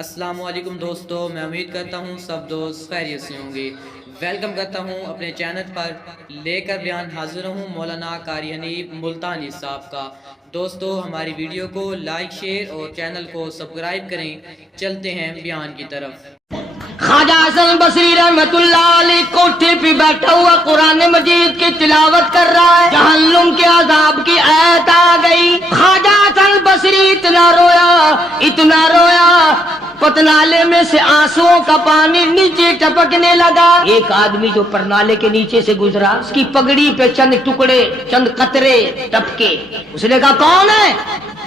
السلام علیکم دوستو، میں امید کرتا ہوں سب دوست خیریت سے ہوں گے۔ ویلکم کرتا ہوں اپنے چینل پر، لے کر بیان حاضر ہوں مولانا قاری حنیف ملتانی صاحب کا۔ دوستو ہماری ویڈیو کو لائک شیئر اور چینل کو سبسکرائب کریں۔ چلتے ہیں بیان کی طرف۔ خواجہ حسن بصری رحمت اللہ علیہ کوٹھے پہ بیٹھا ہوا قرآن مجید کی تلاوت کر رہا ہے، جہنم کے عذاب کی آیت آ گئی۔ خواجہ حسن بصری اتنا رویا پتنالے میں سے آنسوؤں کا پانی نیچے ٹپکنے لگا۔ ایک آدمی جو پرنالے کے نیچے سے گزرا، اس کی پگڑی پہ چند ٹکڑے، چند قطرے ٹپکے۔ اس نے کہا کون ہے؟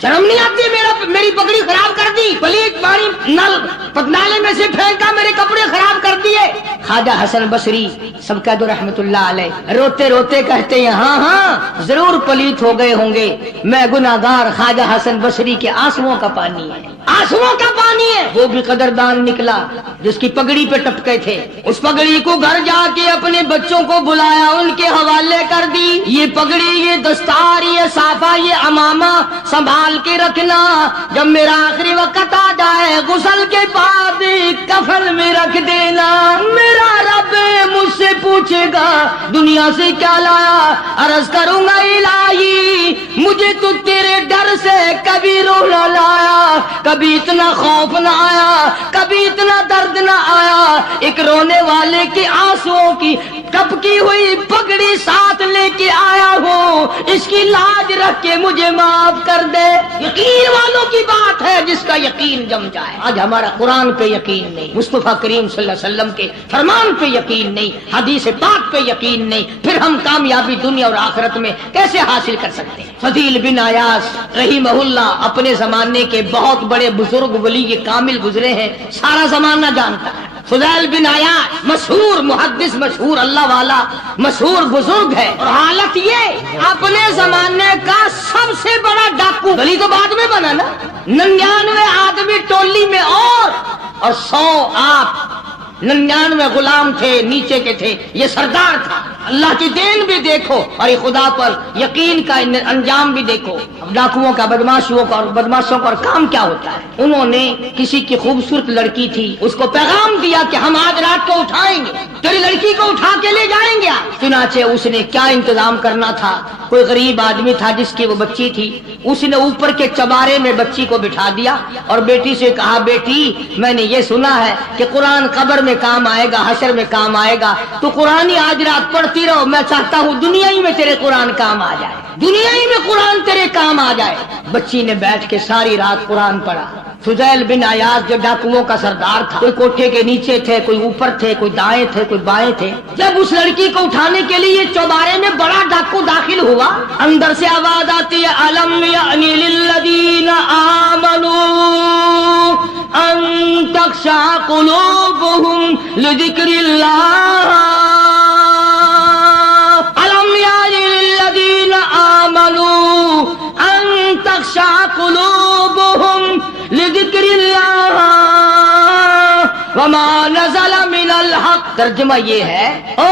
شرم نہیں آتی؟ میری پگڑی خراب کر دی، پلیت پانی نل پتنالے میں سے پھینکا، میرے کپڑے خراب کر دیے۔ خواجہ حسن بصری سب کہہ دو رحمت اللہ علیہ، روتے روتے کہتے ہیں ہاں ضرور پلیت ہو گئے ہوں گے، میں گناہگار خواجہ حسن بصری کے آنسوؤں کا پانی ہے، آنسوؤں کا پانی ہے۔ وہ بھی قدردان نکلا جس کی پگڑی پہ ٹپکے تھے، اس پگڑی کو گھر جا کے اپنے بچوں کو بلایا، ان کے حوالے کر دی۔ یہ پگڑی، یہ دستار، یہ صافہ، یہ امامہ سنبھال کے رکھنا، جب میرا آخری وقت آ جائے غسل کے بعد کفن میں رکھ دینا۔ میرا رب مجھ سے پوچھے گا دنیا سے کیا لایا، عرض کروں گا الہی مجھے تو تیرے ڈر سے کبھی رونا لایا، کبھی اتنا خوف نہ آیا، کبھی اتنا درد نہ آیا۔ ایک رونے والے کے آنسوؤں کی ٹپکی ہوئی پگڑی ساتھ لے کے آیا ہوں، اس کی لاج رکھ کے مجھے معاف کر دے۔ یقین والوں کی بات ہے جس کا یقین جم جائے۔ آج ہمارا قرآن پہ یقین نہیں، مصطفیٰ کریم صلی اللہ علیہ وسلم کے فرمان پہ یقین نہیں، حدیث پاک پہ یقین نہیں، پھر ہم کامیابی دنیا اور آخرت میں کیسے حاصل کر سکتے ہیں؟ فضیل بن عیاض رحمہ اللہ اپنے زمانے کے بہت بڑے بزرگ ولی کامل گزرے ہیں، سارا زمانہ جانتا ہے۔ فضیل بن عیاض مشہور محدث، مشہور اللہ والا، مشہور بزرگ ہے، اور حالت یہ اپنے زمانے کا سب سے بڑا ڈاکو، گلی تو بعد میں بنا نا، 99 آدمی ٹولی میں اور 100 آپ، 99 غلام تھے نیچے کے تھے، یہ سردار تھا۔ اللہ کی دین بھی دیکھو اور یہ خدا پر یقین کا انجام بھی دیکھو۔ ڈاکوؤں کا، بدماشوں کا کام کیا ہوتا ہے؟ انہوں نے کسی کی خوبصورت لڑکی تھی، اس کو پیغام دیا کہ ہم آج رات کو اٹھائیں گے، تیری لڑکی کو اٹھا کے لے جائیں گے۔ چنانچہ اس نے کیا انتظام کرنا تھا، کوئی غریب آدمی تھا جس کی وہ بچی تھی، اس نے اوپر کے چبارے میں بچی کو بٹھا دیا اور بیٹی سے کہا بیٹی میں نے یہ سنا ہے کہ قرآن قبر میں کام آئے گا، حشر میں کام آئے گا، تو قرآن ہی آج رات پڑھتی رہو، میں چاہتا ہوں دنیا ہی میں تیرے قرآن کام آ جائے، دنیا ہی میں قرآن تیرے کام آ جائے۔ بچی نے بیٹھ کے ساری رات قرآن پڑھا۔ فضیل بن عیاض جو ڈاکوؤں کا سردار تھا، کوئی کوٹھے کے نیچے تھے، کوئی اوپر تھے، کوئی دائیں تھے، کوئی بائیں تھے۔ جب اس لڑکی کو اٹھانے کے لیے چوبارے میں بڑا ڈاکو داخل ہوا، اندر سے آواز آتی ہے الم یعنی للذین آمنوا ان تخشع قلوبهم لذکر اللہ، الم یعنی للذین آمنوا ان تخشع قلوبهم لذکر اللہ وما نزل من الحق۔ ترجمہ یہ ہے او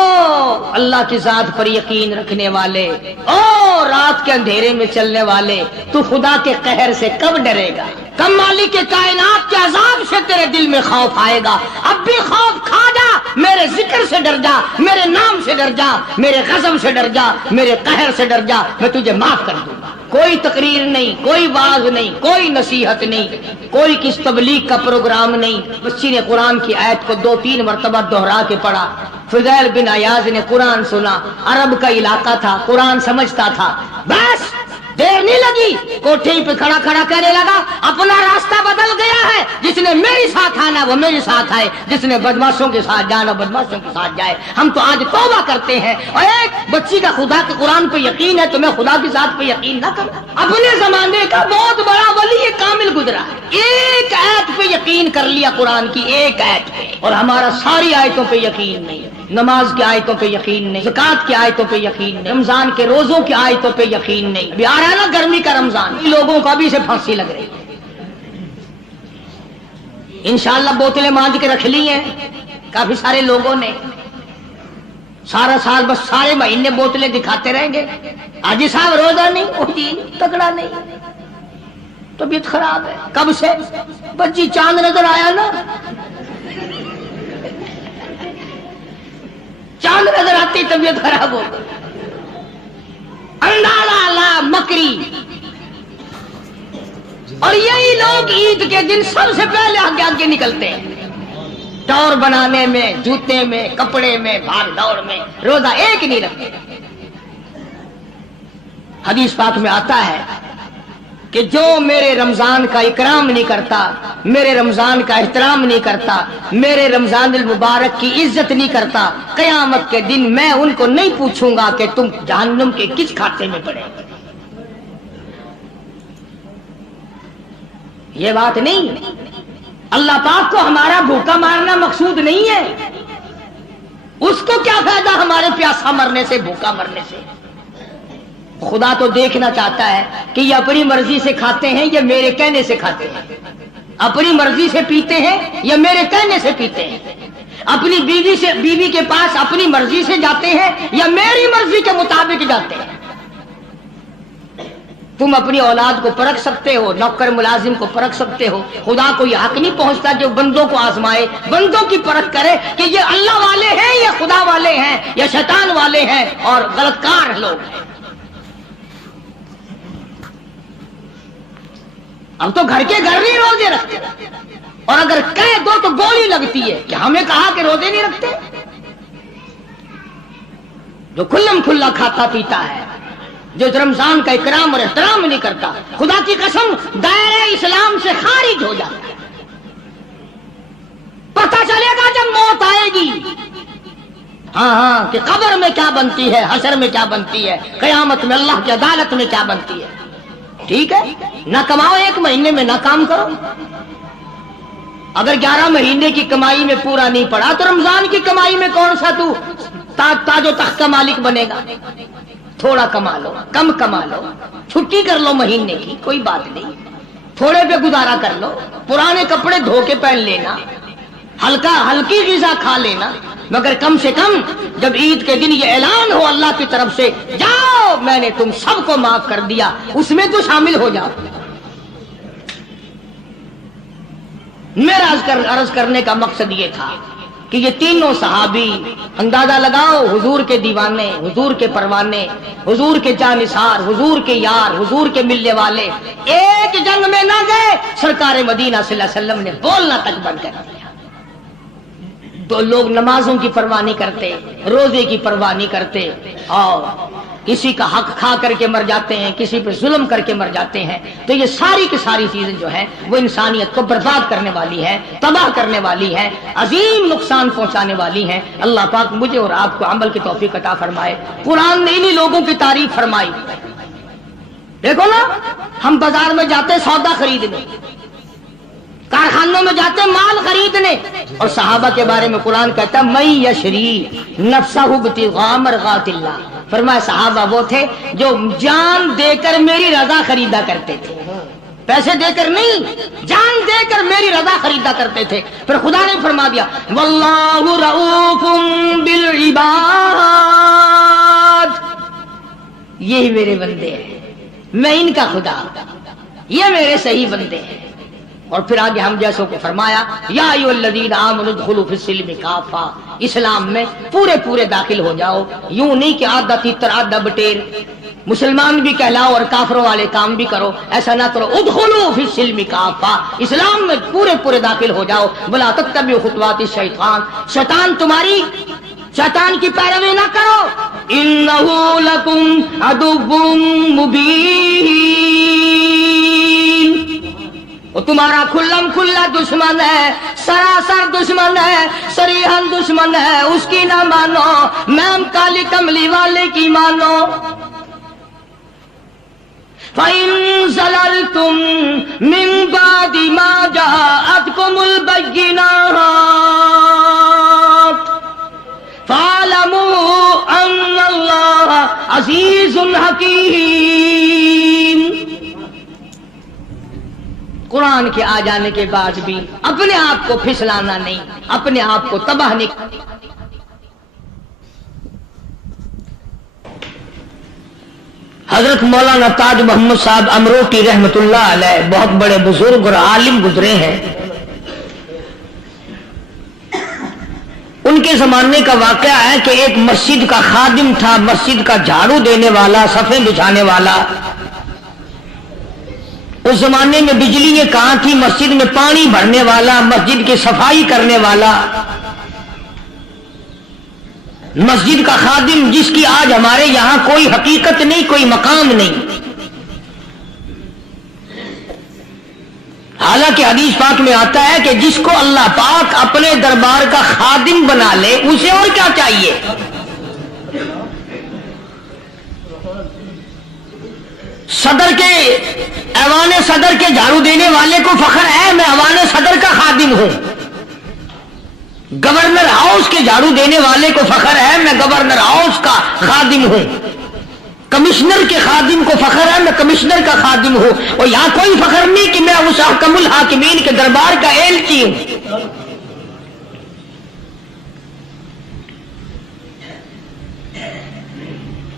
اللہ کی ذات پر یقین رکھنے والے، او رات کے اندھیرے میں چلنے والے، تو خدا کے قہر سے کب ڈرے گا؟ کب مالک کے کائنات کے عذاب سے تیرے دل میں خوف آئے گا؟ اب بھی خوف کھا جا، میرے ذکر سے ڈر جا، میرے نام سے ڈر جا، میرے غضب سے ڈر جا، میرے قہر سے ڈر جا، میں تجھے معاف کر دوں گا۔ کوئی تقریر نہیں، کوئی واعظ نہیں، کوئی نصیحت نہیں، کوئی کس تبلیغ کا پروگرام نہیں۔ بچی نے قرآن کی آیت کو 2-3 مرتبہ دہرا کے پڑھا۔ فضیل بن عیاض نے قرآن سنا، عرب کا علاقہ تھا، قرآن سمجھتا تھا، بس دیر نہیں لگی، کوٹھے پہ کھڑا کہنے لگا اپنا راستہ بدل گیا ہے، جس نے میرے ساتھ آنا وہ میرے ساتھ آئے، جس نے بدماشوں کے ساتھ جانا بدماشوں کے ساتھ جائے۔ ہم تو آج توبہ کرتے ہیں، اور ایک بچی کا خدا کے قرآن پہ یقین ہے تو میں خدا کی ذات پہ یقین نہ کروں؟ اپنے زمانے کا بہت بڑا ولی کامل گزرا ہے، ایک آیت پہ یقین کر لیا، قرآن کی ایک آیت پہ، اور ہمارا ساری آیتوں پہ یقین نہیں، نماز کی آیتوں پہ یقین نہیں، زکات کی آیتوں پہ یقین نہیں، رمضان کے روزوں کی آیتوں پہ یقین نہیں۔ ابھی آ رہا ہے نا گرمی کا رمضان، لوگوں کو ابھی سے پھانسی لگ رہی ہے۔ انشاءاللہ بوتلیں مانج کے رکھ لی ہیں کافی سارے لوگوں نے، سارا سال بس سارے مہینے بوتلیں دکھاتے رہیں گے، حاجی صاحب روزہ نہیں، وہ جی تکڑا نہیں، طبیعت خراب ہے. کب سے؟ بچی چاند نظر آیا نا, چاند نظر آتی طبیعت خراب ہو گئی. اندالا مکری. اور یہی لوگ عید کے دن سب سے پہلے آگے آگے نکلتے ہیں, ٹور بنانے میں, جوتے میں, کپڑے میں, بھاگ دوڑ میں. روزہ ایک نہیں رکھتے. حدیث پاک میں آتا ہے کہ جو میرے رمضان کا اکرام نہیں کرتا, میرے رمضان کا احترام نہیں کرتا, میرے رمضان المبارک کی عزت نہیں کرتا, قیامت کے دن میں ان کو نہیں پوچھوں گا کہ تم جہنم کے کس کھاتے میں پڑے. یہ بات نہیں. اللہ پاک کو ہمارا بھوکا مارنا مقصود نہیں ہے. اس کو کیا فائدہ ہمارے پیاسا مرنے سے, بھوکا مرنے سے. خدا تو دیکھنا چاہتا ہے کہ یہ اپنی مرضی سے کھاتے ہیں یا میرے کہنے سے کھاتے ہیں, اپنی مرضی سے پیتے ہیں یا میرے کہنے سے پیتے ہیں, اپنی بیوی کے پاس اپنی مرضی سے جاتے ہیں یا میری مرضی کے مطابق جاتے ہیں. تم اپنی اولاد کو پرکھ سکتے ہو, نوکر ملازم کو پرکھ سکتے ہو. خدا کو یہ حق نہیں پہنچتا کہ وہ بندوں کو آزمائے, بندوں کی پرکھ کرے کہ یہ اللہ والے ہیں یا خدا والے ہیں یا شیطان والے ہیں اور غلط کار لوگ ہیں. اب تو گھر کے گھر نہیں روزے رکھتے, اور اگر کہہ دو تو گولی لگتی ہے کہ ہمیں کہا کہ روزے نہیں رکھتے. جو کھلم کھلا کھاتا پیتا ہے, جو رمضان کا اکرام اور احترام نہیں کرتا, خدا کی قسم دائرہ اسلام سے خارج ہو جاتا ہے. پتہ چلے گا جب موت آئے گی, ہاں کہ قبر میں کیا بنتی ہے, حشر میں کیا بنتی ہے, قیامت میں اللہ کی عدالت میں کیا بنتی ہے. ٹھیک ہے, نہ کماؤ ایک مہینے میں, نہ کام کرو. اگر 11 مہینے کی کمائی میں پورا نہیں پڑا تو رمضان کی کمائی میں کون سا تو تاج و تخت کا مالک بنے گا. تھوڑا کما لو, کم کما لو, چھٹی کر لو مہینے کی, کوئی بات نہیں, تھوڑے پہ گزارا کر لو. پرانے کپڑے دھو کے پہن لینا, ہلکی غذا کھا لینا, مگر کم سے کم جب عید کے دن یہ اعلان ہو اللہ کی طرف سے, جاؤ میں نے تم سب کو معاف کر دیا, اس میں تو شامل ہو جاؤ. میرا عرض کرنے کا مقصد یہ تھا کہ یہ تینوں صحابی, اندازہ لگاؤ, حضور کے دیوانے, حضور کے پروانے, حضور کے جانثار, حضور کے یار, حضور کے ملنے والے, ایک جنگ میں نہ گئے. سرکار مدینہ صلی اللہ علیہ وسلم نے بولنا تک بند کر دیا. تو لوگ نمازوں کی پرواہ نہیں کرتے, روزے کی پرواہ نہیں کرتے, اور کسی کا حق کھا کر کے مر جاتے ہیں, کسی پہ ظلم کر کے مر جاتے ہیں. تو یہ ساری کی ساری چیزیں جو ہیں وہ انسانیت کو برباد کرنے والی ہیں, تباہ کرنے والی ہیں, عظیم نقصان پہنچانے والی ہیں. اللہ پاک مجھے اور آپ کو عمل کی توفیق عطا فرمائے. قرآن نے انہی لوگوں کی تعریف فرمائی. دیکھو نا, ہم بازار میں جاتے سودا خریدنے, کارخانوں میں جاتے مال خریدنے, اور صحابہ کے بارے میں قرآن کہتا ہے میں یشری نفسہ ابتغاء مرضات اللہ. فرمایا صحابہ وہ تھے جو جان دے کر میری رضا خریدا کرتے تھے, پیسے دے کر نہیں, جان دے کر میری رضا خریدا کرتے تھے. پھر خدا نے فرما دیا واللہ رؤوف بالعباد, یہی میرے بندے ہیں, میں ان کا خدا, یہ میرے صحیح بندے ہیں. اور پھر آگے ہم جیسوں کو فرمایا یا ایھا الذین آمنوا ادخلوا فی السلم کافہ, اسلام میں پورے داخل ہو جاؤ. یوں نہیں کہ آدھا تیتر آدھا بٹیر, مسلمان بھی کہلاؤ اور کافروں والے کام بھی کرو, ایسا نہ کرو. ادخلوا فی السلم کافہ, اسلام میں پورے داخل ہو جاؤ. ولا تتبعوا خطوات الشیطان, شیطان کی پیروی نہ کرو. انہ لکم عدو مبین, وہ تمہارا کھلم کھلا دشمن ہے, سراسر دشمن ہے, صریحاً دشمن ہے. اس کی نہ مانو, میم کالی کملی والے کی مانو. فَإِن زَلَلْتُم مِّن بَعْدِ مَا جَاءَتْكُمُ الْبَيِّنَاتُ فَاعْلَمُوا أَنَّ اللَّهَ عَزِيزٌ حَكِيمٌ. قرآن کے آ جانے کے بعد بھی اپنے آپ کو پھسلانا نہیں, اپنے آپ کو تباہ نہیں. حضرت مولانا تاج محمد صاحب امروٹی رحمتullah علیہ بہت بڑے بزرگ اور عالم گزرے ہیں. ان کے زمانے کا واقعہ ہے کہ ایک مسجد کا خادم تھا، مسجد کا جھاڑو دینے والا، صفیں بچھانے والا. اس زمانے میں بجلی یہ کہاں تھی، مسجد میں پانی بھرنے والا، مسجد کی صفائی کرنے والا، مسجد کا خادم جس کی آج ہمارے یہاں کوئی حقیقت نہیں، کوئی مقام نہیں. حالانکہ حدیث پاک میں آتا ہے کہ جس کو اللہ پاک اپنے دربار کا خادم بنا لے اسے اور کیا چاہیے. صدر کے ایوان صدر کے جھاڑو دینے والے کو فخر ہے میں ایوان صدر کا خادم ہوں. گورنر ہاؤس کے جھاڑو دینے والے کو فخر ہے میں گورنر ہاؤس کا خادم ہوں. کمشنر کے خادم کو فخر ہے میں کمشنر کا خادم ہوں. اور یہاں کوئی فخر نہیں کہ میں اس حکم الحاکمین کے دربار کا ایلچی ہوں.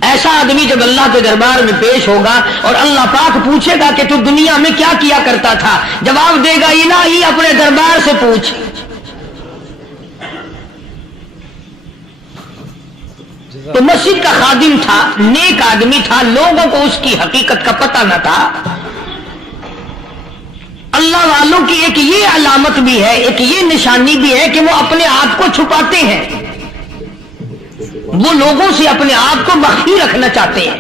ایسا آدمی جب اللہ کے دربار میں پیش ہوگا اور اللہ پاک پوچھے گا کہ تو دنیا میں کیا کیا کرتا تھا، جواب دے گا الہی اپنے دربار سے پوچھ. تو مسجد کا خادم تھا، نیک آدمی تھا، لوگوں کو اس کی حقیقت کا پتہ نہ تھا. اللہ والوں کی ایک یہ علامت بھی ہے، ایک یہ نشانی بھی ہے کہ وہ اپنے آپ کو چھپاتے ہیں، وہ لوگوں سے اپنے آپ کو مخفی رکھنا چاہتے ہیں.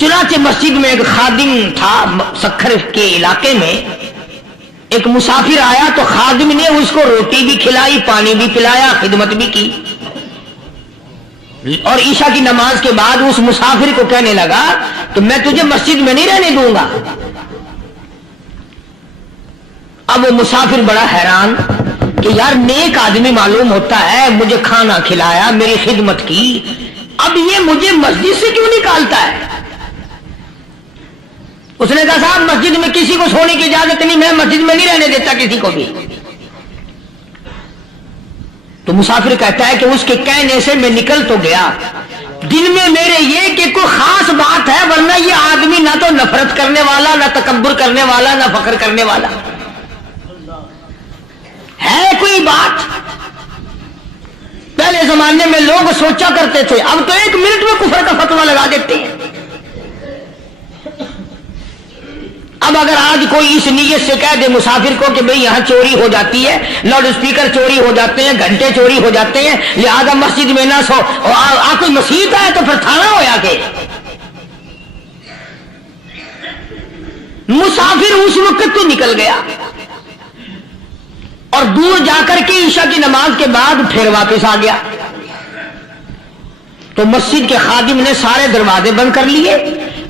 چنانچہ مسجد میں ایک خادم تھا، سکھر کے علاقے میں ایک مسافر آیا تو خادم نے اس کو روٹی بھی کھلائی، پانی بھی پلایا، خدمت بھی کی. اور عشاء کی نماز کے بعد اس مسافر کو کہنے لگا تو میں تجھے مسجد میں نہیں رہنے دوں گا. اب وہ مسافر بڑا حیران کہ یار نیک آدمی معلوم ہوتا ہے، مجھے کھانا کھلایا، میری خدمت کی، اب یہ مجھے مسجد سے کیوں نکالتا ہے. اس نے کہا صاحب مسجد میں کسی کو سونے کی اجازت نہیں، میں مسجد میں نہیں رہنے دیتا کسی کو بھی. تو مسافر کہتا ہے کہ اس کے کہنے سے میں نکل تو گیا، دل میں میرے یہ کہ کوئی خاص بات ہے، ورنہ یہ آدمی نہ تو نفرت کرنے والا، نہ تکبر کرنے والا، نہ فخر کرنے والا ہے. کوئی بات پہلے زمانے میں لوگ سوچا کرتے تھے، اب تو ایک منٹ میں کفر کا فتویٰ لگا دیتے ہیں. اب اگر آج کوئی اس نیت سے کہہ دے مسافر کو کہ بھئی یہاں چوری ہو جاتی ہے، لاؤڈ اسپیکر چوری ہو جاتے ہیں، گھنٹے چوری ہو جاتے ہیں، لہذا مسجد میں نہ سو، کوئی مسجد ہے تو پھر تھانہ ہویا کہ مسافر اس وقت تو نکل گیا اور دور جا کر کے عشاء کی نماز کے بعد پھر واپس آ گیا. تو مسجد کے خادم نے سارے دروازے بند کر لیے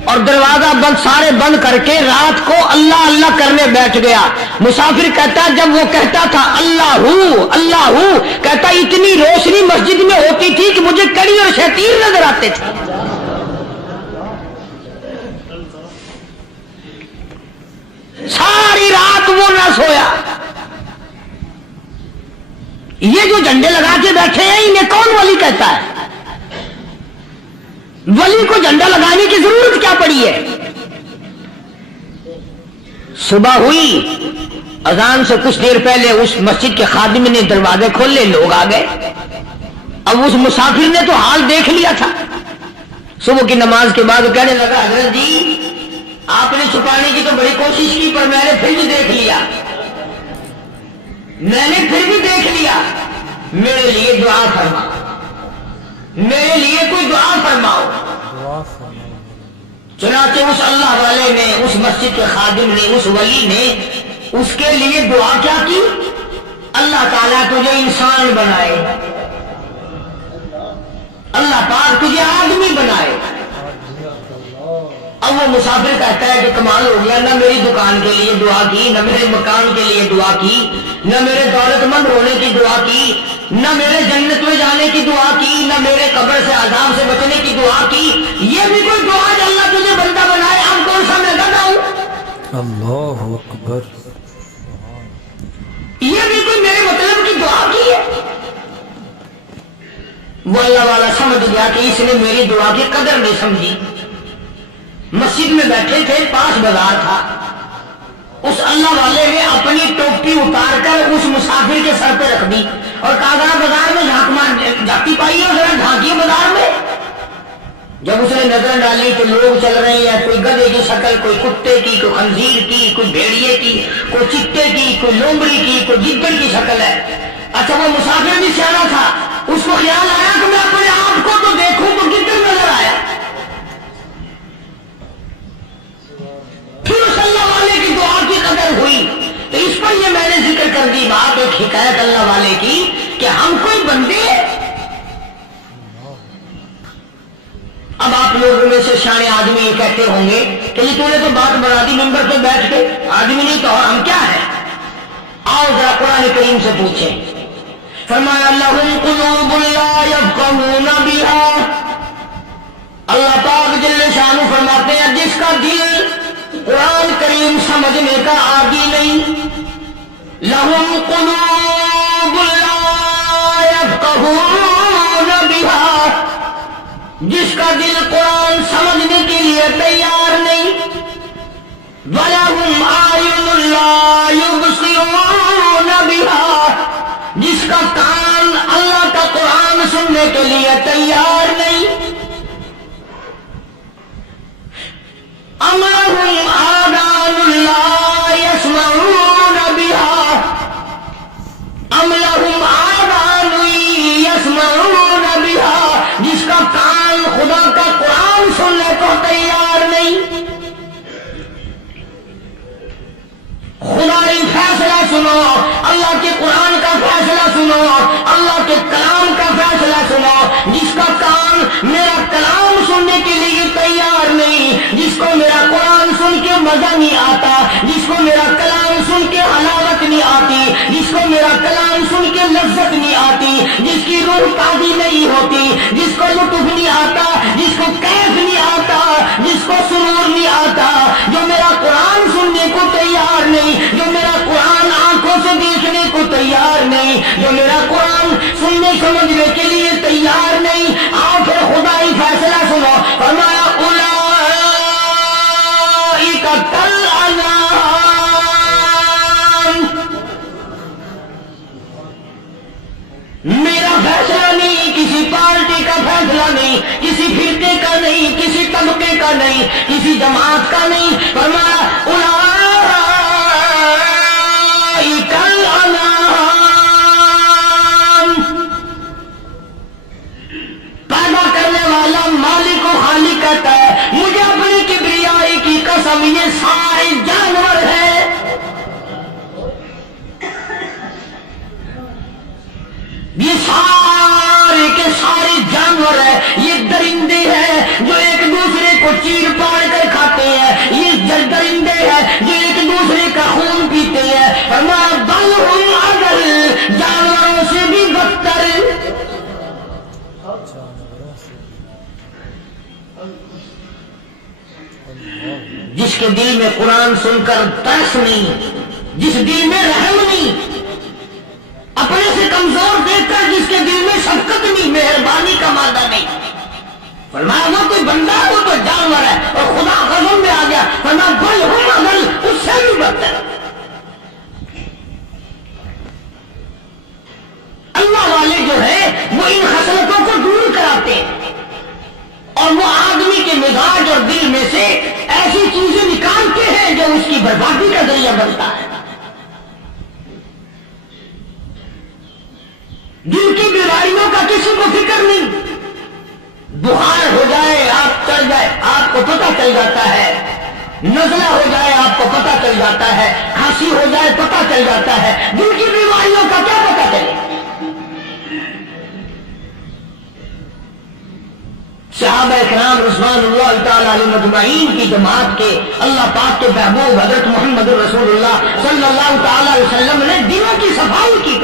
اور دروازہ بند سارے بند کر کے رات کو اللہ اللہ کرنے بیٹھ گیا. مسافر کہتا جب وہ کہتا تھا اللہ ہو کہتا اتنی روشنی مسجد میں ہوتی تھی کہ مجھے کڑی اور شیطین نظر آتے تھے. ساری رات وہ نہ سویا. یہ جو جھنڈے لگا کے بیٹھے ہیں انہیں کون ولی کہتا ہے؟ ولی کو جھنڈا لگانے کی ضرورت کیا پڑی ہے؟ صبح ہوئی، اذان سے کچھ دیر پہلے اس مسجد کے خادم نے دروازے کھولے، لوگ آ گئے. اب اس مسافر نے تو حال دیکھ لیا تھا. صبح کی نماز کے بعد کہنے لگا حضرت جی آپ نے چھپانے کی تو بڑی کوشش کی پر میں نے پھر بھی دیکھ لیا، میرے لیے دعا فرما، میرے لیے کوئی دعا فرماؤ. چنانچہ اس اللہ والے نے، اس مسجد کے خادم نے، اس ولی نے اس کے لیے دعا کیا کی؟ اللہ تعالیٰ تجھے انسان بنائے، اللہ پاک تجھے آدمی بنائے. اب وہ مسافر کہتا ہے کہ کمال ہو گیا، نہ میری دکان کے لیے دعا کی، نہ میرے مکان کے لیے دعا کی، نہ میرے دولت مند ہونے کی دعا کی، نہ میرے جنت میں جانے کی دعا کی، نہ میرے قبر سے عذاب سے بچنے کی دعا کی. یہ بھی کوئی دعا کہ اللہ تجھے بندہ بنائے؟ اب کون سا میں گدھا ہوں؟ اللہ اکبر. یہ بھی کوئی میرے مطلب کی دعا کی ہے؟ وہ اللہ والا سمجھ گیا کہ اس نے میری دعا کی قدر نہیں سمجھی. مسجد میں بیٹھے تھے، پاس بازار تھا. اس اللہ والے نے اپنی ٹوپی اتار کر اس مسافر کے سر پہ رکھ دی اور کہا ذرا بازار میں جھانکی پائی ہے، ذرا ڈھانکی بازار میں. جب اس نے نظر ڈالی تو لوگ چل رہے ہیں، کوئی گدھے کی شکل، کوئی کتے کی، کوئی خنزیر کی، کوئی بھیڑیے کی، کوئی چتے کی، کوئی لومڑی کی، کوئی گدڑ کی شکل ہے. اچھا وہ مسافر بھی سیانا تھا، اس کو خیال آیا کہ میں اپنے آپ کو تو دیکھوں تو گدڑ نظر آیا. پھر اس اللہ والے کی دعا کی قدر ہوئی. تو اس پر یہ میں نے ذکر کر دی بات، ایک حکایت اللہ والے کی کہ ہم کوئی بندے. اب آپ لوگوں میں سے شانے آدمی یہ کہتے ہوں گے کہ تو نے تو بات بنا دی ممبر پہ بیٹھ کے، آدمی نہیں تو ہم کیا ہیں؟ آؤ ذرا قرآن کریم سے پوچھیں. فرمایا لہم قلوب لا یفقہون بہا. اللہ پاک جل شانہ فرماتے ہیں جس کا دل قرآن کریم سمجھنے کا عادی نہیں. لہم قلوب لا یفقہون بہا، جس کا دل قرآن سمجھنے کے لیے تیار نہیں. وَلَهُمْ أَعْيُنٌ لَا يُبْصِرُونَ بِهَا، جس کا کان اللہ کا قرآن سننے کے لیے تیار نہیں. أَمْ لَهُمْ آذَانٌ لَا يَسْمَعُونَ بِهَا، أَمْ لَهُمْ آذَانٌ يَسْمَعُونَ بِهَا، جس کا کان خدا کا قرآن سننے کو تیار نہیں. خدائی فیصلہ سنو، اللہ کے قرآن کا فیصلہ سنو، اللہ کے کلام کا فیصلہ سنو. جس کا کان میرا کلام سننے کے لیے تیار نہیں، جس کو میرا قرآن سن کے مزہ نہیں آتا، جس کو میرا کلام سن کے حلاوت نہیں آتی، جس کو میرا کلام سن کے لذت نہیں آتی، جس کی روح تازی نہیں ہوتی، جس کو لطف نہیں آتا، جس کو کیف نہیں آتا، جس کو سرور نہیں آتا، جو میرا قرآن سننے کو تیار نہیں، جو میرا قرآن آنکھوں سے دیکھنے کو تیار نہیں، جو میرا قرآن سننے سمجھنے کے لیے تیار نہیں. آؤ پھر خدائی فیصلہ سنو. فرمایا اولئک کالانعام، میرا فیصلہ نہیں، کسی پارٹی کا فیصلہ نہیں، کسی فرقے کا نہیں، کسی طبقے کا نہیں، کسی جماعت کا نہیں. فرمایا اولئک الانعام، پیدا کرنے والا مالک و خالق کہتا ہے مجھے اپنی کبریائی کی قسم یہ سارے جانور ہیں. یہ سارے کے سارے جانور ہیں، یہ درندے ہیں جو ایک دوسرے کو چیر پاڑ کر کھاتے ہیں، یہ درندے ہیں جو ایک دوسرے کا خون پیتے ہیں. فرمایا بل ہم اضل، جانوروں سے بھی بدتر. جس کے دل میں قرآن سن کر ترس نہیں، جس دل میں رحم نہیں، اپنے سے کمزور دیکھ کر جس کے دل میں شفقت نہیں، مہربانی کا مادہ نہیں. فرمایا وہ کوئی بندہ ہے، وہ تو جانور ہے. اور خدا غضب میں آ گیا. فرمایا بل ہم اضل، اس سے بھی بدتر. اللہ والے جو ہے وہ ان خصلتوں کو دور کراتے ہیں اور وہ آدمی کے مزاج اور دل میں سے ایسی چیزیں نکالتے ہیں جو اس کی بربادی کا ذریعہ بنتا ہے. دل کی بیماریوں کا کسی کو فکر نہیں. بخار ہو جائے آپ چڑھ جائے آپ کو پتہ چل جاتا ہے، نزلہ ہو جائے آپ کو پتہ چل جاتا ہے، کھانسی ہو جائے پتہ چل جاتا ہے. دل کی بیماریوں کا کیا پتہ چلے؟ صحابہ کرام رضوان اللہ تعالی علیہ مجمعین کی جماعت کے اللہ پاک کے محبوب حضرت محمد رسول اللہ صلی اللہ تعالی علیہ وسلم نے دلوں کی صفائی کی.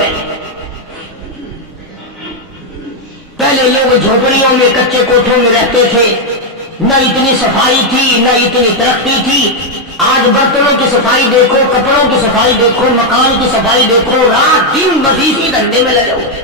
پہلے لوگ جھوپڑیوں میں کچے کوٹھوں میں رہتے تھے، نہ اتنی صفائی تھی نہ اتنی ترقی تھی. آج برتنوں کی صفائی دیکھو، کپڑوں کی صفائی دیکھو، مکان کی صفائی دیکھو، رات دن مزید دھندے میں لگے ہوئے.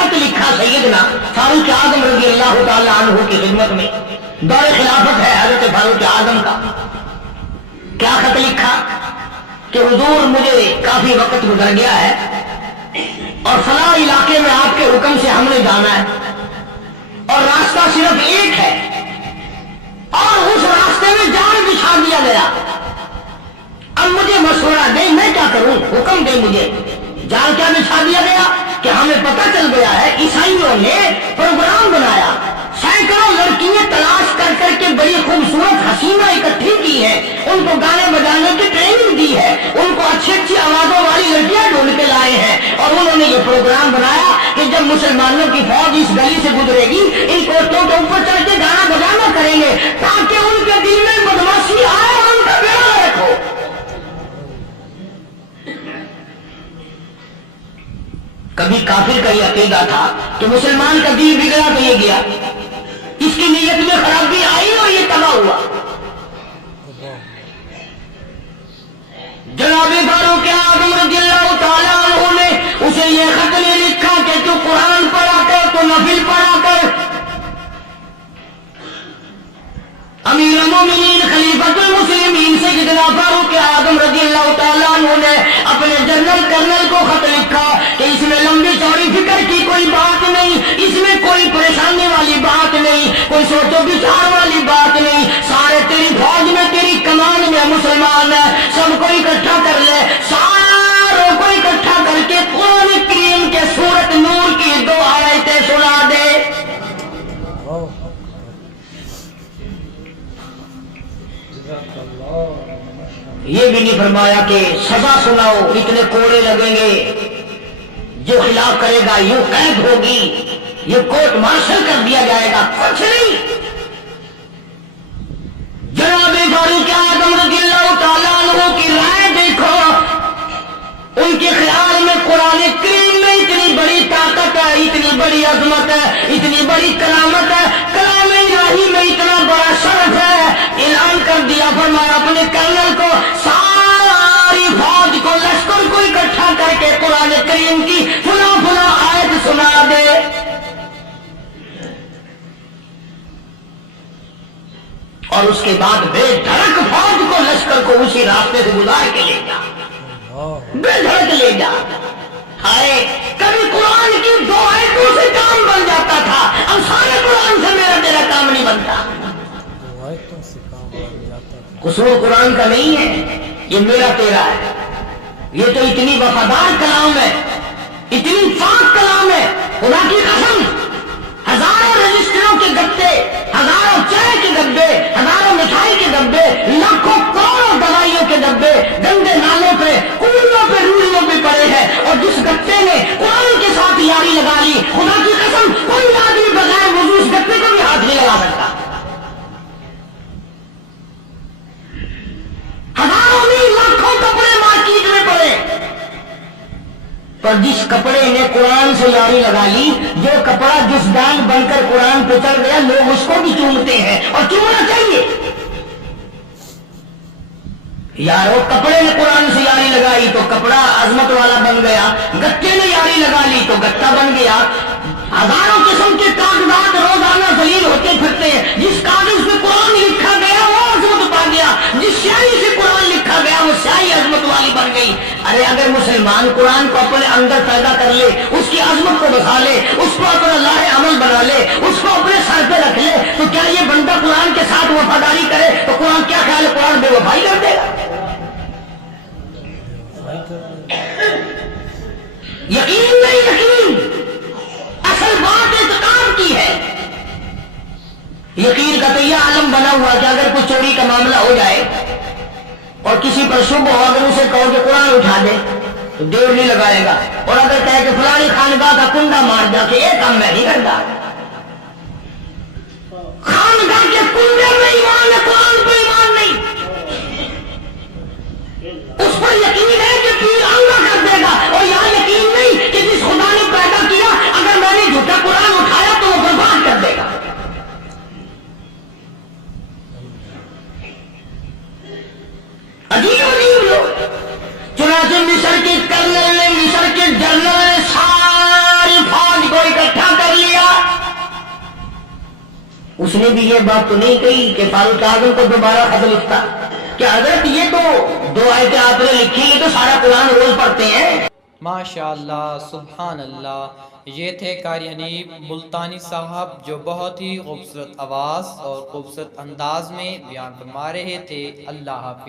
خط لکھا سیدنا فاروق اعظم رضی اللہ تعالیٰ عنہ کی خدمت میں، دور خلافت ہے حضرت فاروق اعظم کا. کیا خط لکھا کہ حضور مجھے کافی وقت گزر گیا ہے اور فلاں علاقے میں آپ کے حکم سے ہم نے جانا ہے اور راستہ صرف ایک ہے اور اس راستے میں جال بچھا دیا گیا. اب مجھے مشورہ دیں میں کیا کروں، حکم دیں مجھے. جال کیا بچھا دیا گیا کہ ہمیں پتہ چل گیا ہے عیسائیوں نے پروگرام بنایا، سینکڑوں لڑکیاں تلاش کر کر کے بڑی خوبصورت حسینہ اکٹھی کی ہیں، ان کو گانے بجانے کی ٹریننگ دی ہے، ان کو اچھی اچھی آوازوں والی لڑکیاں ڈھونڈ کے لائے ہیں اور انہوں نے یہ پروگرام بنایا کہ جب مسلمانوں کی فوج اس گلی سے گزرے گی ان کوٹوں کے اوپر چڑھ کے گانا بجانا کریں گے تاکہ ان کے دل میں بدماشی آئے اور ان کا بیڑا رکھو. کبھی کافر کا یہ عقیدہ تھا کہ مسلمان کا دل بگڑا تو یہ گیا، اس کی نیت میں خرابی آئی اور یہ تباہ ہوا. جناب فاروق اعظم رضی اللہ تعالیٰ عنہ نے اسے یہ خط نہیں لکھا کہ تو قرآن پڑھا کر تو نفل پڑھا کر. امیر المومنین خلیفۃ المسلمین سیدنا فاروق اعظم رضی اللہ تعالیٰ عنہ نے اپنے جنرل کرنل کو خط لکھا کہ اس میں لمبی چوڑی فکر کی کوئی بات نہیں، اس میں کوئی پریشانی والی بات نہیں، کوئی سوچ و بچار والی بات نہیں. سارے تیری فوج میں تیری کمان میں مسلمان ہیں، سب کو اکٹھا کر لے، ساروں کو اکٹھا کر کے قرآن کریم کے سورۃ نور کی 2 آیتیں سنا دے. یہ بھی نہیں فرمایا کہ سزا سناؤ اتنے کوڑے لگیں گے، جو خلاف کرے گا یوں قید ہوگی، یہ کورٹ مارشل کر دیا جائے گا، کچھ نہیں. جناب فاروق اعظم رضی اللہ تعالیٰ عنہ کی رائے دیکھو، ان کے خیال میں قرآن کریم میں اتنی بڑی طاقت ہے، اتنی بڑی عظمت ہے، اتنی بڑی کرامت ہے، کلام الہی میں اتنا بڑا شرف ہے. اعلان کر دیا، فرمایا اپنے کرنل کو ساری فوج کو لشکر کو اکٹھا کر کے قرآن کریم کی فلاں فلاں آیت سنا دے. اور اس کے بعد بے دھڑک فوج کو لشکر کو اسی راستے سے گزار کے لے جا، بے دھڑک لے جا. ہائے کبھی قرآن کی 2 آیتوں سے کام بن جاتا تھا، اب سارے قرآن سے میرا تیرا کام نہیں بنتا. قصور قرآن کا نہیں ہے، یہ میرا تیرا ہے. یہ تو اتنی وفادار کلام ہے، اتنی پاک کلام ہے، خدا کی قسم. ہزاروں رجسٹروں کے گتے، ہزاروں چائے کے ڈبے، ہزاروں مٹھائی کے ڈبے، لاکھوں کروڑوں دوائیوں کے ڈبے گندے نالوں پہ، کنڈوں پہ، روڑیوں پہ پڑے ہیں، اور جس گتے نے قرآن کے ساتھ یاری لگا لی، خدا کی قسم کوئی آدمی بغیر وضو اس گتے کو بھی ہاتھ نہیں لگا سکتا. ہزاروں نہیں لاکھوں کپڑے مارکیٹ میں پڑے، پر جس کپڑے نے قرآن سے یاری لگا لی، جو کپڑا جس دان بن کر قرآن پہ چڑھ گیا، لوگ اس کو بھی چومتے ہیں اور چومنا چاہیے. یارو کپڑے نے قرآن سے یاری لگائی تو کپڑا عظمت والا بن گیا، گتے نے یاری لگا لی تو گتا بن گیا. ہزاروں قسم کے کاغذات روزانہ ذلیل ہوتے پھرتے ہیں، جس کاغذ پہ قرآن لکھا گیا وہ عظمت پا گیا، جس سیاہی سے قرآن لکھا گیا وہ سیاہی عظمت والی بن گئی. ارے اگر مسلمان قرآن کو اپنے اندر پیدا کر لے، اس کی عظمت کو بسا لے، اس کو اپنا لاہ عمل بنا لے، اس کو اپنے سر پہ رکھ لے، تو کیا یہ بندہ قرآن کے ساتھ وفاداری کرے تو قرآن کیا خیال ہے قرآن بے وفائی کر دے گا؟ یقین نہیں، یقین اصل بات اعتقاد کی ہے. یقین کا تو یہ عالم بنا ہوا کہ اگر کوئی چوری کا معاملہ ہو جائے اور کسی پر شبہ ہو، اگر اسے کہو کہ قرآن اٹھا دے تو دیر نہیں لگائے گا، اور اگر کہے کہ فلانی خانقاہ کا کنڈا مار جا کے یہ کام میں نہیں کرتا. خانقاہ کے کنڈے میں ایمان ہے، قرآن پہ ایمان نہیں. اس پر یقین ہے کہ پیر اللہ کر دے گا، اور یہاں یقین نہیں کہ جس خدا نے پیدا کیا اگر میں نے جھوٹا قرآن اٹھایا تو وہ برباد کر دے گا. عجیب عجیب لوگ. چنانچہ مصر کے کرنل نے، مصر کے جنرل نے ساری فوج کو اس نے بھی یہ بات تو نہیں کہی کہ فاروق اعظم کو دوبارہ خط لکھتا کہ حضرت یہ تو 2 آیتیں آپ نے لکھی، یہ تو سارا قرآن روز پڑھتے ہیں۔ ماشاءاللہ، سبحان اللہ۔ یہ تھے قاری حنیف ملتانی صاحب جو بہت ہی خوبصورت آواز اور خوبصورت انداز میں بیان فرما رہے تھے۔ اللہ حافظ۔